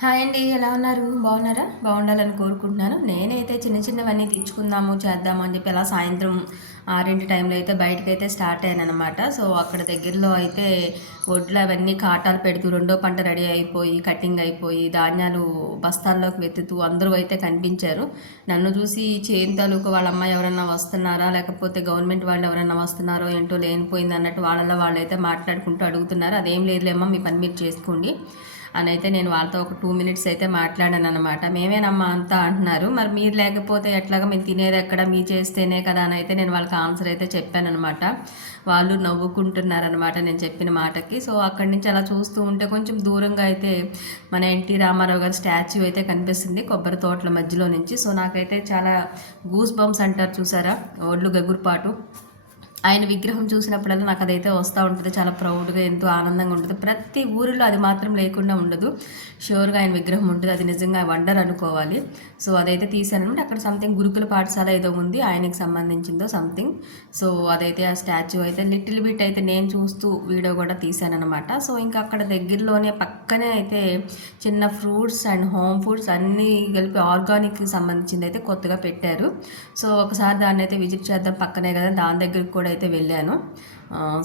Hi అండి ఎలా ఉన్నారు? బాగున్నారా? బాగుండాలని కోరుకుంటున్నాను. నేనైతే చిన్న చిన్నవన్నీ తెచ్చుకుందాము చేద్దాము అని చెప్పి అలా సాయంత్రం ఆరింటి టైంలో అయితే బయటకు అయితే స్టార్ట్ అయ్యాను అనమాట సో అక్కడ దగ్గరలో అయితే ఒడ్లు అవన్నీ కాటాలు పెడుతూ రెండో పంట రెడీ అయిపోయి కటింగ్ అయిపోయి ధాన్యాలు బస్తాల్లోకి వెతుతూ అందరూ అయితే కనిపించారు. నన్ను చూసి చేను తాలూకు వాళ్ళ అమ్మాయి ఎవరన్నా వస్తున్నారా? లేకపోతే గవర్నమెంట్ వాళ్ళు ఎవరన్నా వస్తున్నారో ఏంటో లేనిపోయింది అన్నట్టు వాళ్ళ వాళ్ళు అయితే మాట్లాడుకుంటూ అడుగుతున్నారు. అదేం లేదులేమ్మా మీ పని మీరు చేసుకోండి. అని అయితే నేను వాళ్ళతో ఒక టూ మినిట్స్ అయితే మాట్లాడాను అనమాట మేమేనమ్మా అంతా అంటున్నారు. మరి మీరు లేకపోతే ఎట్లాగా మేము తినేది ఎక్కడ? మీ చేస్తేనే కదా అని అయితే నేను వాళ్ళకి ఆన్సర్ అయితే చెప్పాను అనమాట వాళ్ళు నవ్వుకుంటున్నారనమాట నేను చెప్పిన మాటకి. సో అక్కడి నుంచి అలా చూస్తూ ఉంటే కొంచెం దూరంగా అయితే మన ఎన్టీ రామారావు గారి స్టాచ్యూ అయితే కనిపిస్తుంది కొబ్బరి తోటల మధ్యలో నుంచి. సో నాకైతే చాలా గూస్ బంప్స్ అంటారు చూసారా? ఒళ్ళు గగురుపాటు. ఆయన విగ్రహం చూసినప్పుడల్లా నాకు అదైతే వస్తూ ఉంటుంది చాలా ప్రౌడ్గా ఎంతో ఆనందంగా ఉంటుంది. ప్రతి ఊరిలో అది మాత్రం లేకుండా ఉండదు. షూర్గా ఆయన విగ్రహం ఉంటుంది అది నిజంగా వండర్ అనుకోవాలి. సో అదైతే తీసానమాట అక్కడ సంథింగ్ గురుకుల పాఠశాల ఏదో ఉంది ఆయనకి సంబంధించిందో సంథింగ్ సో అదైతే ఆ స్టాచ్యూ అయితే లిటిల్ బిట్ అయితే నేను చూస్తూ వీడియో కూడా తీసానమాట సో ఇంకా అక్కడ దగ్గరలోనే పక్కనే అయితే చిన్న ఫ్రూట్స్ అండ్ హోమ్ ఫుడ్స్ అన్నీ కలిపి ఆర్గానిక్కి సంబంధించింది అయితే కొత్తగా పెట్టారు. సో ఒకసారి దాన్ని అయితే విజిట్ చేద్దాం పక్కనే కదా దాని దగ్గరికి కూడా అయితే వెళ్ళాను.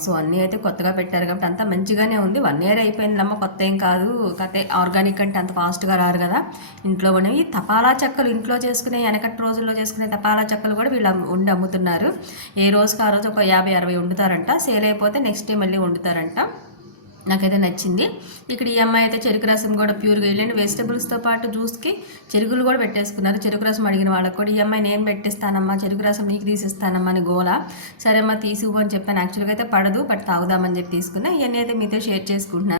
సో అన్నీ అయితే కొత్తగా పెట్టారు కాబట్టి అంతా మంచిగానే ఉంది. వన్ ఇయర్ అయిపోయిందమ్మా కొత్త ఏం కాదు. కాకపోతే ఆర్గానిక్ అంటే అంత ఫాస్ట్గా రారు కదా. ఇంట్లో ఉన్నవి తపాలా చెక్కలు ఇంట్లో చేసుకునే వెనకటి రోజుల్లో చేసుకునే తపాలా చెక్కలు కూడా వీళ్ళు ఉండి అమ్ముతున్నారు. ఏ రోజుకి ఆ రోజు ఒక యాభై అరవై వండుతారంట. సేల్ అయిపోతే నెక్స్ట్ డే మళ్ళీ వండుతారంట. నాకైతే నచ్చింది. ఇక్కడ ఈ అమ్మాయి అయితే చెరుకు రసం కూడా ప్యూర్గా వెళ్ళండి వెజిటబుల్స్తో పాటు జ్యూస్కి చెరుకులు కూడా పెట్టేసుకున్నారు. చెరుకు రసం అడిగిన వాళ్ళకి కూడా ఈ అమ్మాయి నేను పెట్టిస్తానమ్మా చెరుకు రసం నీకు తీసిస్తానమ్మా అని గోల. సరే అమ్మా తీసివ్వు అని చెప్పాను. యాక్చువల్గా అయితే పడదు బట్ తాగుదామని చెప్పి తీసుకున్నా. ఇవన్నీ అయితే మీతో షేర్ చేసుకుంటున్నాను.